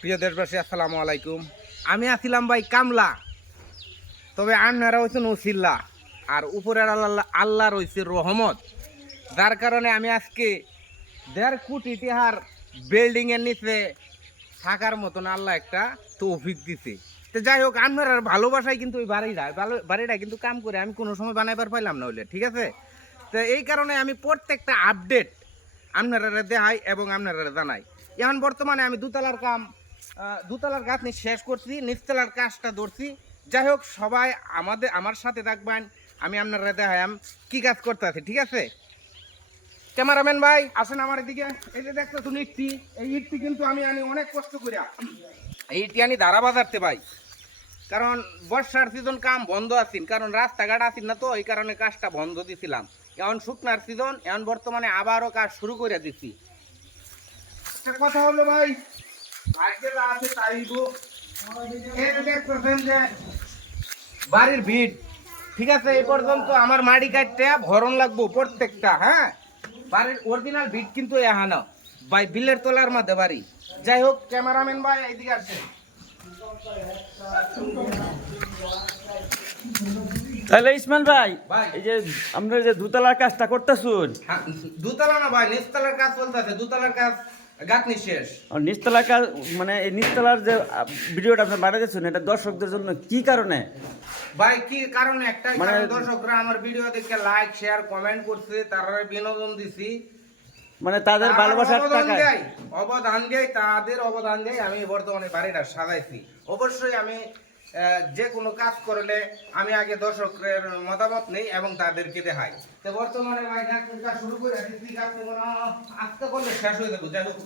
প্রিয় দেশবাসী, আসসালামু আলাইকুম। আমি আছিলাম ভাই কামলা। তবে আন্নারা হয়েছেন ওসিল্লা আর উপরের আল্লাহ আল্লাহ রয়েছে রহমত। যার কারণে আমি আজকে দেড় কোটি টিহার বিল্ডিং এর নিচে থাকার মতন আল্লাহ একটা তৌফিক দিছে। তো যাই হোক আর ভালোবাসায় কিন্তু ওই বাড়িটা। ভালো বাড়িটা কিন্তু কাম করে আমি কোনো সময় বানাইবার পাইলাম না হইলে, ঠিক আছে? তো এই কারণে আমি প্রত্যেকটা আপডেট আপনারা দেখাই এবং আপনারা জানাই। এখন বর্তমানে আমি দুতলার কাম দুতলার কাজ নিয়ে শেষ করছি, নিচতলার কাজটা ধরছি। যাই হোক, সবাই আমাদের আমার সাথে থাকবেন। আমি আপনারা দেখাইম কি কাজ করতে আছে, ঠিক আছে? ক্যামেরাম্যান ভাই, আসেন আমার এদিকে। এই যে দেখছ তুমি ইটটি। এই ইটটি কিন্তু আমি আনি অনেক কষ্ট করি এই ইটটি আনি ধারা বাজারতে ভাই। কারণ বর্ষার সিজন কাম বন্ধ আছেন। কারণ রাস্তাঘাট আছেন না তো, এই কারণে কাজটা বন্ধ দিছিলাম। এখন শুকনার সিজন এখন বর্তমানে আবারও কাজ শুরু করে দিছি। কথা হলো ভাই বাড়ির ভিড়। ঠিক আছে এই পর্যন্ত আমার মাড়ি কাটতে ভরণ লাগবো প্রত্যেকটা হ্যাঁ? বাড়ির অরিজিনাল ভিড় কিন্তু এহানো ভাই বিলের তলার মধ্যে বাড়ি। যাই হোক ক্যামেরাম্যান ভাই এইদিকে আসে তাহলে ইসমাইল ভাই ভাই। এই যে আমরা যে দুতলার কাজটা করতেছুন। হ্যাঁ, দুতলা না ভাই নিচতলার কাজ চলতেছে দুতলার কাজ। শেষ। মানে এই নিচতলার যে ভিডিওটা আপনি বানাইতেছেন এটা দর্শকদের জন্য কি কারণে? ভাই কি কারণে? মানে- দর্শকরা আমার ভিডিও দেখে লাইক শেয়ার কমেন্ট করছে তারা বিনোদন দিছি। মানে তাদের ভালোবাসার টাকায় দেয়, অবদান দেয় তাদের অবদান দেয় আমি বর্তমানে বাড়িটা সাজাইছি। অবশ্যই আমি যে কোনো কাজ করলে আমি আগে দর্শকের মতামত নেই এবং তাদেরকে দেখাই। তো বর্তমানে ভাই কাজ শুরু করে দিচ্ছি গাছ আজকে করলে শেষ হয়ে যাব যাই হোক।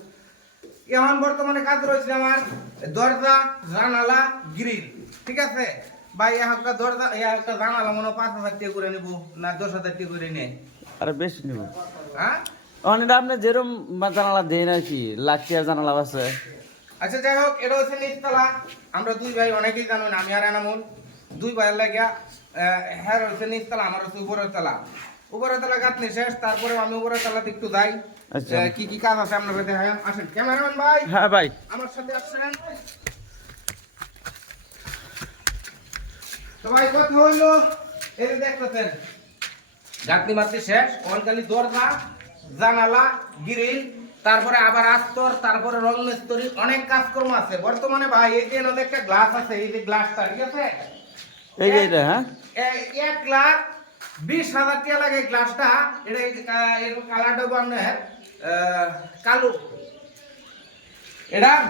এখন বর্তমানে কাজ রয়েছে আমার দরজা জানালা গ্রিল ঠিক আছে? ভাই এক একটা দরজা এক একটা জানালা মনে পাঁচ হাজার টাকা করে নেব না দশ হাজার টাকা করে নে আরে বেশি নেব। হ্যাঁ? এটা আপনি যেরকম জানালা দেন আর কি জানালা আছে। আচ্ছা যাই হোক এটা হচ্ছে নিচতলা আমরা দুই ভাই অনেকেই জানেন আমি আর এনামুল। দুই ভাইয়ের লাগিয়া হ্যাঁ হচ্ছে নিচতলা আমার হচ্ছে উপরের তলা। উপরের তলা গাঁথনি শেষ তারপরে আমি উপরের তলাতে একটু যাই। আচ্ছা। কি কি কাজ আছে আপনারা দেখাই। আসেন ক্যামেরাম্যান ভাই। হ্যাঁ ভাই। আমার সাথে আসছেন তো ভাই কথা হইল এই দেখতেছেন গাঁথনি মাত্রি শেষ অনকালি দরজা জানালা গ্রিল তারপরে আবার আস্তর তারপরে রং মিস্ত্রি অনেক কাজকর্ম আছে। বর্তমানে ভাই এই যে একটা গ্লাস আছে এই যে গ্লাসটা ঠিক আছে? এই যে এটা হ্যাঁ? এক লাখ বিশ হাজার টাকা লাগে গ্লাসটা। এটা কা- কালারটা আপনার কালো। এটা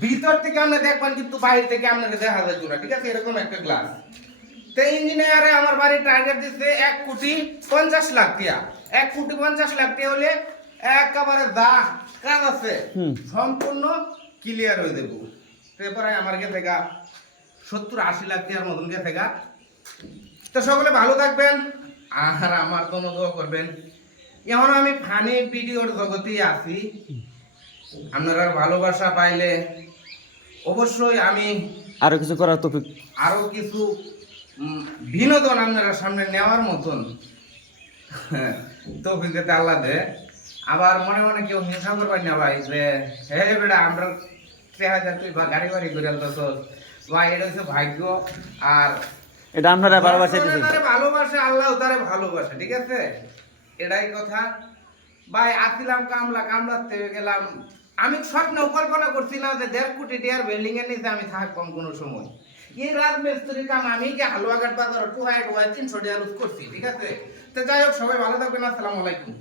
ভিতর থেকে আপনি দেখবেন কিন্তু বাইরে থেকে আপনাকে দেখা যায় না ঠিক আছে? এরকম একটা গ্লাস। তো ইঞ্জিনিয়ারে আমার বাড়ি টার্গেট দিচ্ছে এক কোটি পঞ্চাশ লাখ টাকা। এক কোটি পঞ্চাশ লাখ টাকা হলে একেবারে দা কাজ আছে। সম্পূর্ণ ক্লিয়ার হয়ে দেবো। এরপরে আমার গেছে গা সত্তর আশি লাখ টাকার মতন গেছে গা তো সকলে ভালো থাকবেন আর আমার জন্য দোয়া করবেন। এখন আমি ফানি ভিডিওর জগতেই আছি। আপনারা ভালোবাসা পাইলে অবশ্যই আমি আরও কিছু করার তো আরও কিছু বিনোদন আপনারা সামনে নেওয়ার মতন। তৌফিকতে আল্লাহ দে। আবার মনে মনে কেউ হিংসা করবেন না ভাই যে হে বেটা আমরা চেহারা যাচ্ছি বা গাড়ি বাড়ি করে আলতেছ ভাই এটা হচ্ছে ভাগ্য আর এটা আপনারা ভালোবাসা দিচ্ছেন ভালোবাসে আল্লাহ তারে ভালোবাসে ঠিক আছে? এটাই কথা। ভাই আসিলাম কামলা কামলার থেকে গেলাম। আমি স্বপ্ন কল্পনা করছি না যে দেড় কোটি টিয়ার বিল্ডিং এর নিচে আমি থাকবাম কোনো সময়। এই রাজমিস্ত্রি কাম আমি কি হালুয়াঘাট বাজার টু হাইট ওয়াই তিনশো টিয়ার করছি ঠিক আছে? তো যাই হোক সবাই ভালো থাকবেন আসসালামু আলাইকুম।